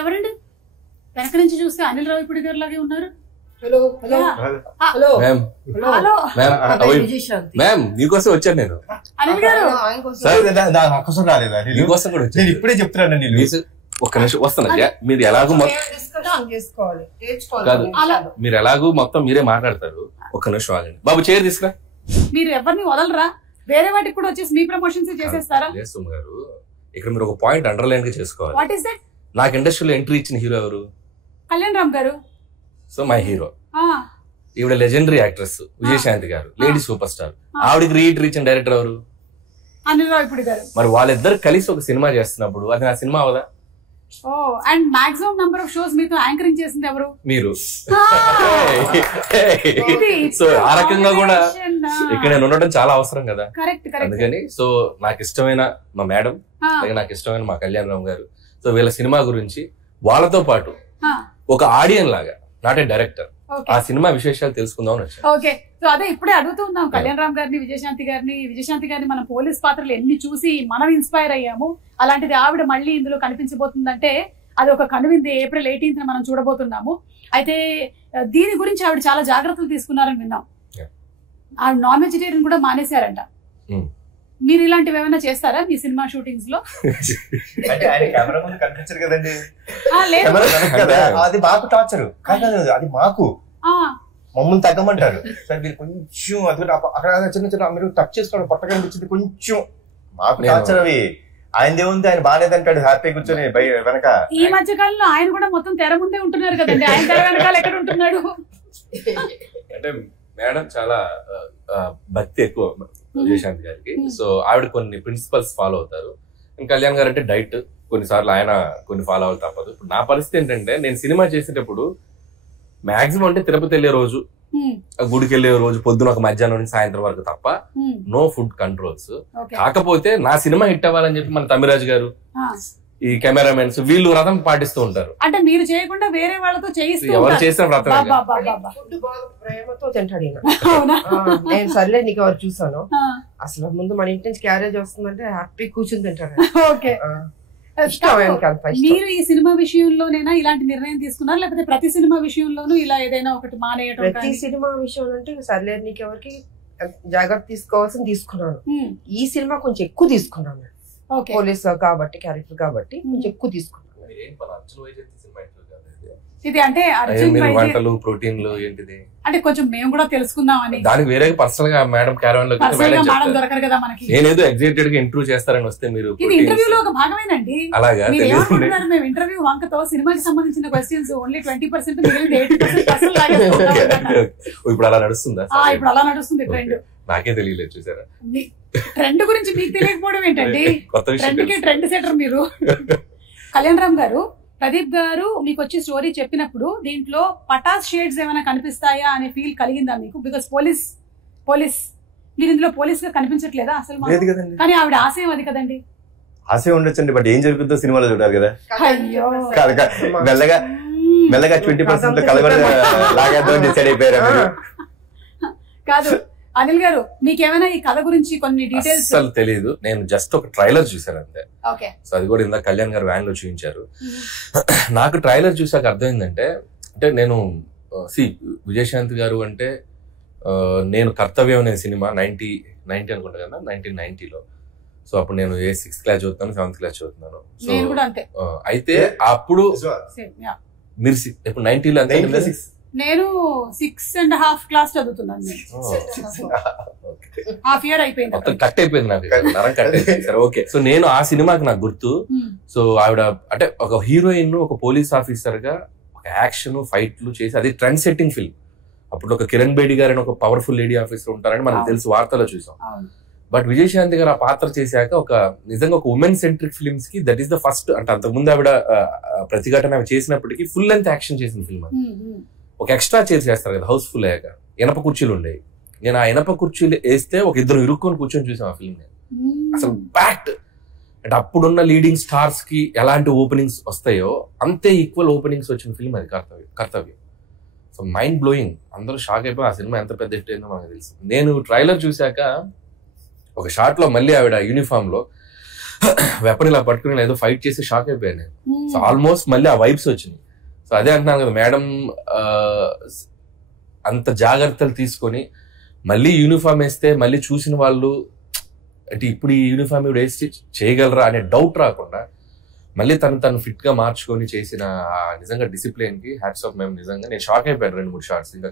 ఎవరండి వెనక నుంచి చూస్తే అనిల్ రావిపూడి గారు లాగే ఉన్నారు. Hello hello hello hello ma'am మీకోసం వచ్చాను నేను. అనిల్ గారు మీకోసం కూడా వచ్చాను. ఇప్పుడే చెప్తున్నాను. ఒక్క నిమిషం వస్తున్నా. మీరు ఎలాగూ మీరు ఎలాగూ మొత్తం మీరే మాట్లాడతారు. ఒక్క నిమిషం ఆగండి బాబు, చైర్ తీసుకురా. మీరు ఎవరిని వదలరా? వేరే వాటికి కూడా వచ్చేసి మీ ప్రమోషన్స్ చేసేస్తారా? సుమ గారు, ఇక్కడ మీరు ఒక పాయింట్ అండర్లైన్ గా చేసుకోవాలి. What is that? నాకు ఇండస్ట్రీలో ఎంట్రీ ఇచ్చిన హీరో ఎవరు? కళ్యాణ్ రామ్ గారు. So my hero. ఈవిడ లెజెండరీ యాక్ట్రెస్ విజయశాంతి గారు, లేడీ సూపర్ స్టార్. ఆవిడకి రీఎంట్రీ ఇచ్చిన డైరెక్టర్ ఎవరు? అనిల్ రావిపూడి గారు. మరి వాళ్ళిద్దరు కలిసి ఒక సినిమా చేస్తున్నప్పుడు అది నా సినిమా అవదా? And maximum number of shows మీతో యాంకరింగ్ చేసింది ఎవరు? మీరు. సో ఆ రకంగా కూడా ఇక్కడ నేను ఉండడం చాలా అవసరం కదా. అందుకని సో నాకు ఇష్టమైన మా మేడం, అలాగే నాకు ఇష్టమైన మా కళ్యాణ్ రామ్ గారు, సో వీళ్ళ సినిమా గురించి వాళ్ళతో పాటు ఒక ఆడియన్ లాగా, నాట్ ఏ డైరెక్టర్, ఆ సినిమా విశేషాలు తెలుసుకుందాం అని వచ్చాను. ఓకే, సో అదే ఇప్పుడే అడుగుతూ ఉన్నాం కళ్యాణ్ రామ్ గారిని, విజయశాంతి గారిని మనం పోలీస్ పాత్రలు ఎన్ని చూసి మనం ఇన్స్పైర్ అయ్యాము. అలాంటిది ఆవిడ మళ్ళీ ఇందులో కనిపించబోతుందంటే అది ఒక కనువింది. April 18th మనం చూడబోతున్నాము. అయితే దీని గురించి ఆవిడ చాలా జాగ్రత్తలు తీసుకున్నారని విన్నాం. ఆవిడ నాన్ వెజిటేరియన్ కూడా మానేశారంట. మీరు ఇలాంటివి ఏమైనా చేస్తారా మీ సినిమా షూటింగ్స్ లో? కనిపించరు కదండి, అది మాకు టార్చర్ కాదు, అది మాకు మమ్మల్ని తగ్గమంటారు సార్. మీరు కొంచెం అది అక్కడ చిన్న చిన్న మీరు టచ్ చేసుకోవడం పొట్ట కనిపించింది కొంచెం మాకు టార్చర్. అవి ఆయన ఏముంది, ఆయన బాగాలేదంటాడు హ్యాపీ కూర్చొని వెనక. ఈ మధ్య కాలంలో ఆయన కూడా మొత్తం తెర ముందే ఉంటున్నారు కదండి, ఆయన తెర వెనకాల ఎక్కడ ఉంటున్నాడు? అంటే మేడం చాలా భక్తి ఎక్కువ విజయశాంతి గారికి. సో ఆవిడ కొన్ని ప్రిన్సిపల్స్ ఫాలో అవుతారు. కళ్యాణ్ గారు అంటే డైట్, కొన్నిసార్లు ఆయన కొన్ని ఫాలో అవ్వాలి తప్పదు. ఇప్పుడు నా పరిస్థితి ఏంటంటే, నేను సినిమా చేసేటప్పుడు మాక్సిమం అంటే తిరుపతి వెళ్లే రోజు, గుడికి వెళ్లే రోజు పొద్దున ఒక మధ్యాహ్నం నుంచి సాయంత్రం వరకు తప్ప నో ఫుడ్ కంట్రోల్స్. కాకపోతే నా సినిమా హిట్ అవ్వాలని చెప్పి మన తమిరాజ్ గారు, ఈ కెమెరామెన్స్ వీళ్ళు వ్రతం పాటిస్తూ ఉంటారు. అంటే మీరు చేయకుండా వేరే వాళ్ళతో చేయిస్తూ ఎవరు చేసిన వ్రతం ప్రేమతో తింటాడు. నేను సర్లే నీకు ఎవరు చూసాను, అసలు ముందు మన ఇంటి నుంచి క్యారేజ్ వస్తుందంటే హ్యాపీ కూర్చుని తింటాడు. ఓకే, మీరు ఈ సినిమా విషయంలోనైనా ఇలాంటి నిర్ణయం తీసుకున్నారు, లేకపోతే ప్రతి సినిమా విషయంలోనూ ఇలా ఏదైనా ఒకటి మానేయడం? ప్రతి సినిమా విషయం అంటే సర్లే నీకు ఎవరికి జాగ్రత్త తీసుకోవాల్సింది తీసుకున్నాను. ఈ సినిమా కొంచెం ఎక్కువ తీసుకున్నాను, పోలీస్ కాబట్టి, క్యారెక్టర్ కాబట్టి కొంచెం ఎక్కువ తీసుకున్నాను. ఇది అంటే వంటలు ప్రోటీన్లు ఏంటిది అంటే కొంచెం మేము కూడా తెలుసుకుందాం అని. దానికి వేరే పర్సనల్ గా మేడం క్యారవాన్ లో దొరకరు కదా మనకి. నేనేదో ఎగ్జైటెడ్ గా ఇంటర్వ్యూ చేస్తారని వస్తే మీరు ఇది ఇంటర్వ్యూలో ఒక భాగమేనండి. అలాగా మేము ఇంటర్వ్యూ వంకతో సినిమాకి సంబంధించిన క్వశ్చన్స్ ఓన్లీ 20%, మిగిలిన 80% ఇప్పుడు అలా నడుస్తుందా? ఇప్పుడు అలా నడుస్తుంది ట్రెండ్. నాకే తెలియలేదు, చూసారా? ట్రెండ్ గురించి మీకు తెలియకపోవడం ఏంటండి? ట్రెండ్ సెటర్ మీరు. కళ్యాణ్ రామ్ గారు, ప్రదీప్ గారు మీకు వచ్చి స్టోరీ చెప్పినప్పుడు దీంట్లో పటాస్ షేడ్స్ ఏమైనా కనిపిస్తాయా అనే ఫీల్ కలిగిందా మీకు? బికాస్ పోలీస్ మీరు ఇందులో పోలీస్ గా కనిపించట్లేదా అసలు? కానీ ఆవిడ ఆశయం అది కదండి. ఆశయం ఉండొచ్చండి, బట్ ఏం జరుగుతుందో సినిమాలో చూడాలి కదా. అయ్యో, మెల్లగా 20% కలగడం లాగేద్దాం డిసైడ్ అయిపోయారు. కాదు అనిల్ గారు, మీకేమైనా ఈ కథ గురించి కొన్ని డీటెయిల్స్? అసలు తెలియదు, నేను జస్ట్ ఒక ట్రైలర్ చూసాను అంతే. ఓకే, సో అది కూడా ఇందాక కళ్యాణ్ గారు వ్యాన్ లో చూపించారు. నాకు ట్రైలర్ చూసాక అర్థమైందంటే, అంటే నేను విజయశాంతి గారు అంటే నేను కర్తవ్యం అనే సినిమా 90 అనుకుంటా కదా, 1990లో. సో అప్పుడు నేను 6th క్లాస్ చదువుతున్నాను, 7th క్లాస్ చదువుతున్నాను. సో అయితే అప్పుడు మీరు ఇప్పుడు 90లో అంతే, నేను 6.5 క్లాస్ చదువుతున్నాను. హాఫ్ ఇయర్ అయిపోయింది, కట్ అయిపోయింది నాకు, నరం కట్ అయిపోయింది. సరే ఓకే. సో నేను ఆ సినిమాకి నాకు గుర్తు, సో ఆవిడ అంటే ఒక హీరోయిన్, ఒక పోలీస్ ఆఫీసర్ గా ఒక యాక్షన్ ఫైట్లు చేసి, అది ట్రెండ్ సెట్టింగ్ ఫిల్మ్. అప్పుడు ఒక కిరణ్ బేడి గారు అని ఒక పవర్ఫుల్ లేడీ ఆఫీసర్ ఉంటారని మనకు తెలుసు, వార్తలో చూసాం. బట్ విజయశాంతి గారు ఆ పాత్ర చేశాక ఒక నిజంగా ఒక ఉమెన్ సెంట్రిక్ ఫిల్మ్స్ కి దట్ ఈస్ ద ఫస్ట్. అంటే అంతకుముందు ఆవిడ ప్రతిఘటన చేసినప్పటికీ ఫుల్ లెంత్ యాక్షన్ చేసిన ఫిల్మ్. ఒక ఎక్స్ట్రా చైర్ చేస్తారు కదా హౌస్ఫుల్ అయ్యాక, ఇనప కుర్చీలు ఉండేవి. నేను ఆ ఇనప కుర్చీలు వేస్తే ఒక ఇద్దరు ఇరుక్కొని కూర్చొని చూసాం ఆ ఫిల్మ్. అసలు బ్యాట్ అంటే అప్పుడున్న లీడింగ్ స్టార్స్ కి ఎలాంటి ఓపెనింగ్స్ వస్తాయో అంతే ఈక్వల్ ఓపెనింగ్స్ వచ్చిన ఫిల్మ్ అది కర్తవ్యం. సో మైండ్ బ్లోయింగ్, అందరూ షాక్ అయిపోయి ఆ సినిమా ఎంత పెద్ద హిట్ అయిందో మనకు తెలుసు. నేను ట్రైలర్ చూశాక ఒక షాట్ లో మళ్ళీ ఆవిడ యూనిఫామ్ లో వెపన్ ఇలా పట్టుకుని ఏదో ఫైట్ చేసి షాక్ అయిపోయాను నేను. సో ఆల్మోస్ట్ మళ్ళీ ఆ వైబ్స్ వచ్చినాయి. సో అదే అంటున్నాను కదా మేడం, అంత జాగ్రత్తలు తీసుకొని మళ్ళీ యూనిఫామ్ వేస్తే మళ్ళీ చూసిన వాళ్ళు అంటే ఇప్పుడు ఈ యూనిఫామ్ ఇప్పుడు వేసి చేయగలరా అనే డౌట్ రాకుండా మళ్ళీ తను ఫిట్ గా మార్చుకొని చేసిన నిజంగా డిసిప్లిన్ కి హ్యాట్స్ ఆఫ్. మేము నిజంగా నేను షాక్ అయిపోయాను 2-3 షార్ట్స్. ఇంకా